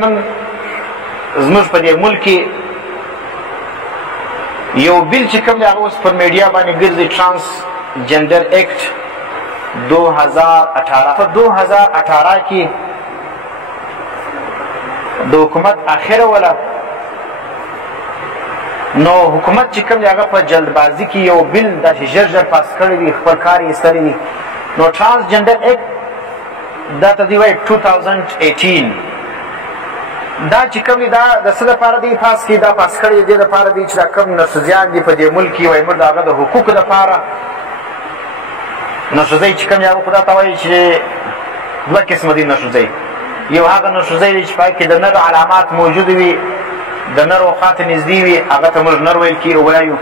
نن زموږ په دې ملک کې یو بل چې کوم دی هغه اوس پر میډیا باندې ګرځي ټرانس جنډر ایکټ 2018 په 2018 کې د حکومت اخره ولا نو حکومت چې کوم دی هغه په جلدبازي کې یو بل داسې ژر ژر پاس کړی دی خپل کار یې ایستلی دی نو ټرانس جنډر ایکټ دا ته دی وایي 2018 دا چې کوم دی دا د څه دپاره دی پاس کړي دا پاس کړی د دې دپاره دی چې دا کوم نرسزیان دي په دې ملک کې وایي موږ د هغه د حقوقو دپاره نرسزی چې کوم دی هغه خو دا ته وایي چې دوه قسمه دي نرسزی یو هغه نرسزی دی چې په هغې کې د نر علامات موجود وي د نر وخواته نږدې وي هغه ته موږ نر ویل کېږي وایو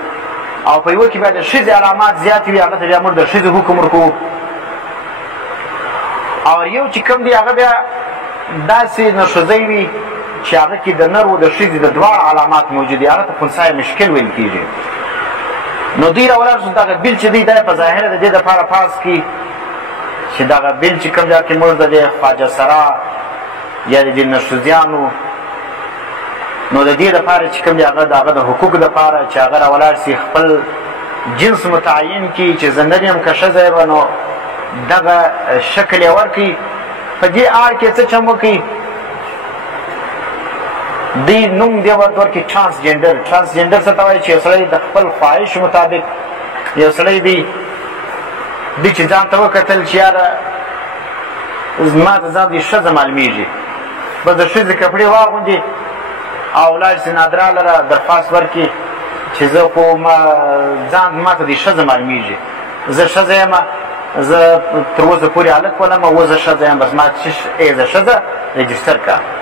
او په یوه کې بیا د ښځې علامات زیاتې وي هغه ته بیا موږ د ښځې حکم ورکوو او یو چې کوم دی هغه بیا داسې نرسزی وي چې هغه کې د نر و د ښځې د دواړه علامات موجود دي هغه ته خنثی مشکل ویل کېږي نو دوی راولاړ شو دغه بل چې دی دا په ظاهره د دې دپاره پاس کړي چې دغه بل چې کوم ځای کې موږ د دې خواجه سرا یا د دې نرسزیانو نو د دې دپاره چې کوم دی هغه د هغه د حقوقو دپاره چې هغه راولاړ سي خپل جنس متعین کړي چې زه نر یم که ښځه یم نو دغه شکل یې ورکړي په دې اړ کې څه چم وکړي دی نوم دی ورته ورکړي ټرانسجنډر ټرانسجنډر څه ته وایي چې یو سړی د خپل خواهش مطابق یو سړی دی چې ځان ته وکتل چې یاره زما ته ځان دې ښځه معلومېږي بس د ښځې کپړې واغوندي او ولاړ سي نادره لره درخواست ورکړي چې زه خو ځان ما ته دې ښځه معلومېږي زه ښځه یم زه تر اوسه پورې هلک ولم او زه ښځه یم بس ما زه ښځه رجسټر کړه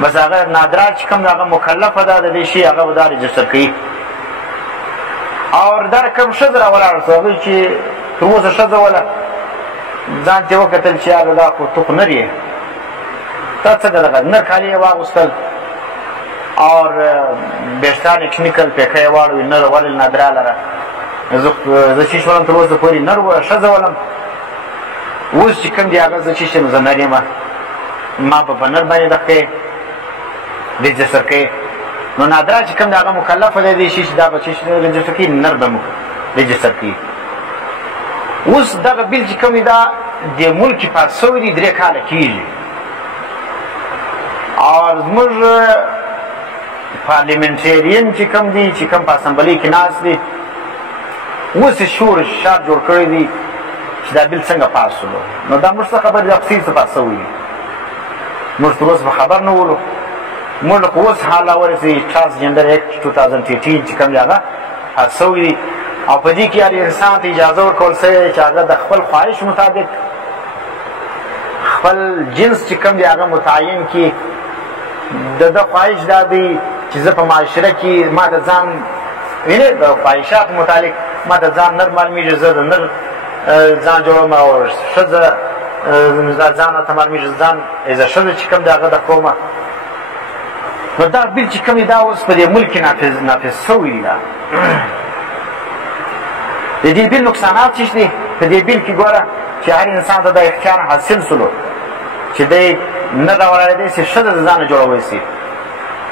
بس هغه نادره چې کوم هغه مکلفه ده د دې شي هغه به دا رجسټر کوي او دا کوم ښځه راولاړه سو هغوی چې تر اوسه ښځه وله ځان ته یې وکتل چې یاره دا خو ته خو نر یې تا څنګه دغه نر کالي یې واغوستل او بېشتان یې کښنیکل پیکه یې واړوي نر ولې نادره لره زه چې شولم تر اوسه پورې نر ښځه ولم اوس چې کوم دی هغه زه چې شم زه نر یم ما به په نر باندې دغه کوې رجسټر کوي نو نادره چې کوم د هغه مکلفه دی دې شي چې دا به چې رجسټر کوي نر به رجسټر کوي اوس دغه بل چې کوم دی دا د ملک کې پاس شوی دی 3 کاله کېږي او زموږ پارلیمنټرین چې کوم دی چې کوم په اسمبلۍ کې ناست دی اوس یې شور شار جوړ کړی دی چې دا بل څنګه پاس شولو نو دا موږ څه خبر دی تفصیل څه پاس شوی دی موږ تر اوسه خبر نه ولو موږ لکه اوس حال راورسېږي ټرانسجنډر ایکټ 2018 چې کوم دی هغه پاس شوی دی او په دې کې هر انسان ته اجازه ورکول شوې چې هغه د خپل خواهش مطابق خپل جنس چې کوم دی هغه متعین کړي د ده خواهش دا دی چې زه په معاشره کې ما ته ځان وینې د خواهشاتو متعلق ما ته ځان نر معلومېږي زه د نر ځان جوړوم او ښځه ځان راته معلومېږي ځان زه ښځه چې کوم دی هغه د کومه نو دا بل چې کوم دی دا اوس په دې ملک کې نافظ شوی دی دا د دې بل نقصانات څه دي په دې بل کې ګوره چې هر انسان ته د اختیار حاصل سلو چې دی نه راولاړېدی سي ښځه د ځانه جوړوی سي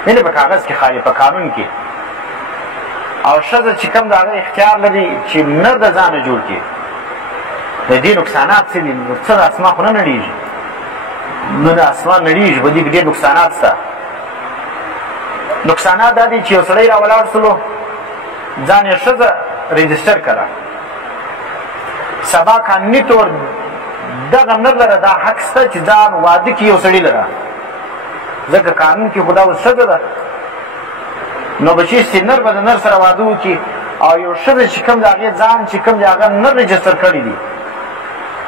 یعنې په کاغذ کې خالي په قانون کې او ښځه چې کوم د هغه اختیار لري چې نر د ځانه جوړ کړي د دې نقصانات څه دي څه د اسمان خو نه نړېږي نو د اسمان نړېږي په دې کې ډېر نقصانات شته نقصانات دا دي چې یو سړی راولاړ سلو ځان یې ښځه رجسټر کړه سبا قانوني طور دغه نر لره دا حق شته چې ځان واده کړي یو سړي لره ځکه قانون کې خو دا اوس ښځه ده نو به چې نر به د نر سره واده وکړي او یو ښځه چې کوم د هغې ځان چې کوم د هغه نر رجسټر کړي دي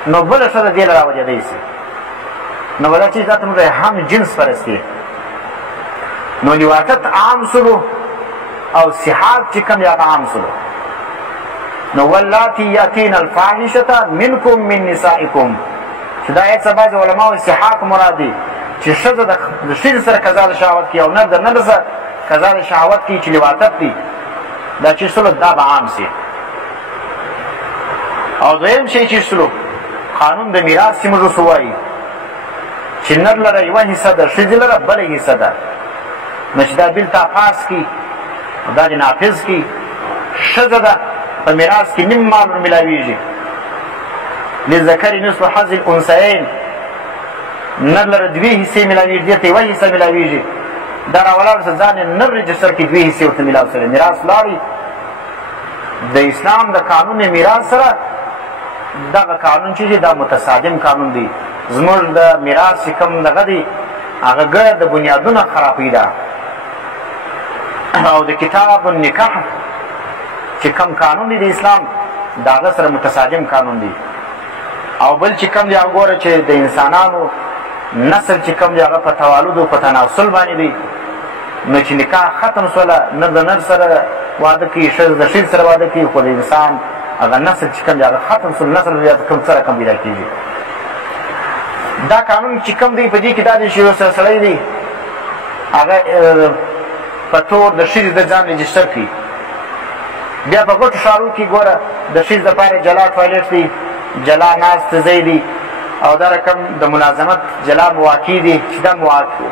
نو بله ښځه دې له راوجدی سي نو به دا چې دا ته موږ هم جنس پرستي نو لواطت عام سلو او صحات چې کوم د هغه عام سلو نو واللاتی یاتین الفاحشة منکم من نسائکم چې دا ایک څه بعضې علماو صحات مراد دي چې ښځه د ښځې سره قضا د شهوت کوي او نر د نر سره قضا د شهوت کوي چې لواطت دي دا چې سلو دا به عام سي او دویم شی چې سلو قانون د میراث چې موږ اوس ووایي چې نر لره یوه حصه ده ښځې لره بله حصه ده نو چې دا بیل تا پاس کي دا دې نافظ کي ښځه ده په میراث کې نیم مال ور میلاویږي لذکر نصف حظ الانثیین نر لره دوې حصې میلاویږي دې ته یوه حصه میلاویږي دا راولاړ شه ځان یې نر رجسټر کړي دوې حصې ورته میلاو سره میراث لاړي د اسلام د قانون میراث سره دغه قانون چې دی دا متصادم قانون دی زموږ د میراث چې کوم دغه دی هغه ګډ د بنیادونه خرابوي ده او د کتاب النکاح چې کوم قانون دی د اسلام د هغه سره متصادم قانون دی او بل چې کوم دی هغه ګوره چې د انسانانو نسل چې کوم دی هغه په توالد او په تناسل باندې دی نو چې نکاح ختم سوله نر د نر سره واده کوي ښځه د ښځې سره واده کوي خو د انسان هغه نسل چې کوم دی هغه ختم سول نسل بیا کوم سره کوم پیدا کېږي دا قانون چې کوم دی په دې کې دا دی چې یو سړی دی هغه په تور د ښځې د ځان رجسټر کړي بیا په غټو ښارو کې ګوره د ښځې دپاره جلا ټوایلټ دی جلا ناست ځای دی او دا رقم د ملازمت جلا مواقع دي چې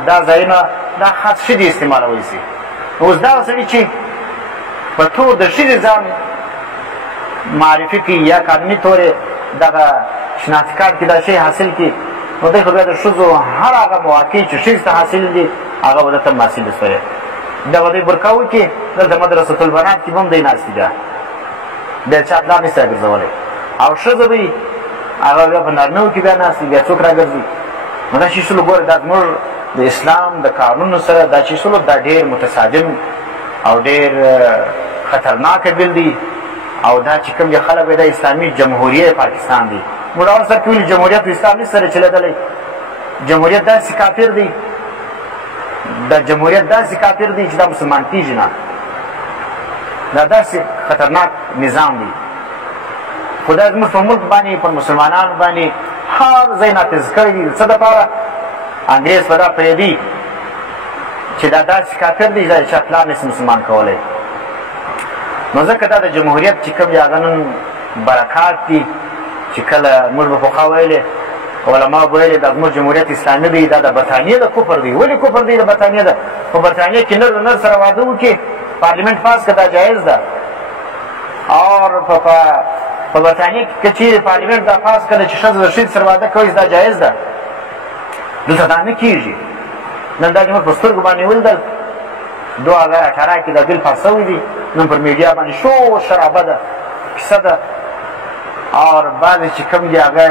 دا ځایونه دا خاص ښځې استعمالولی شي اوس دغه سړي چې په تور د ښځې ځان معرفي کوي یا قانوني طور دغه شناختی کارت کې دا شی حاصل کړي نو دی خو بیا د ښځو هر هغه مواقع چې ښځې ته حاصل دي هغه به درته حاصل شوی بیا به دی برقه وکړي دلته مدرسة البنات کې به هم دی ناستي ده بیا چا پلار نشي راګرځولی او ښځه به وي هغه بیا په نارینهو کې بیا ناست بیا څوک راګرځي نو دا چیزونه ګوره دا زموږ د اسلام د قانونو سره دا چیزونه دا ډېر متصادم او ډېر خطرناکه بیل دي او دا چې کوم خلک وایي دا اسلامي جمهوریه پاکستان دی موږ اول سر کې ویلي جمهوریت اسلام نه سره چلېدلی جمهوریت داسې کافر دی دا جمهوریت داسې کافر دی چې دا مسلمان کېږي نه دا داسې خطرناک نظام دی خو دا زموږ په ملک باندې پر مسلمانانو باندې هر ځای نافظ کړی دي څه دپاره انګریز په دا پوهېدي چې دا داسې کافر دی دا چا پلار نشي مسلمان کولی نو ځکه دا د جمهوریت چې کوم هغه نن برکات دي چې کله موږ به پخوا ویلې علما به ویلې دا زموږ جمهوریت اسلامي دی دا د برطانیې د کفر دی ولې کفر دی د برطانیې ده په برطانیې کې نر د نر سره واده وکړي پارلیمنټ پاس که دا جایز ده اور په برطانیې کې که چیرې پارلیمنټ دا پاس کړه چې ښځه د ښځې سره واده کوي دا جایز ده دلته دا نه کېږي نن دا زموږ په سترګو باندې ولیدل 2018 کې دا بیل پاس شوی دی نن پر میډیا باندې شور شرابه ده کیسه ده اور بعضې چې کوم دي هغه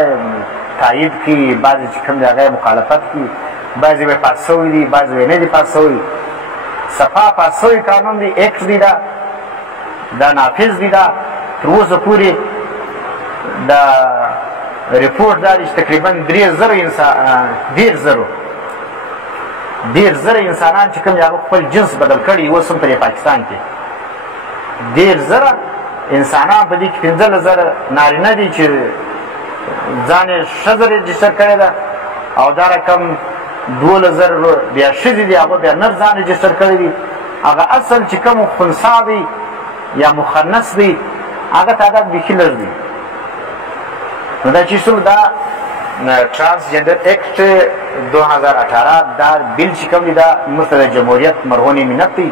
تایید کړي بعضې چې کوم دي هغه مخالفت کړي بعضې به پاس شوي دي بعضې به نه دي پاس شوي صفا پاس شوی قانون دی ایکټ دی دا نافظ دی دا تر اوسه پورې دا رپورټ دا دی چې تقریبا 10,000 انسانان چې کوم هغه خپل جنس بدل کړي اوس هم په پاکستان کې 10,000 انسانان په دې کې 15,000 نارینه دي چې ځان یې ښځه رجسټر کړې ده او دا رقم 12,000 بیا ښځې دي هغه بیا نر ځان رجسټر کړی دي هغه اصل چې کوم خنثی دی یا مخنث دی هغه تعداد بیخي لږ دی نو دا چې څومره دا ترانسجنډر ایکټ 2018 دا بیل چې کوم دی دا موږ ته د جمهوریت مرهونې منت دی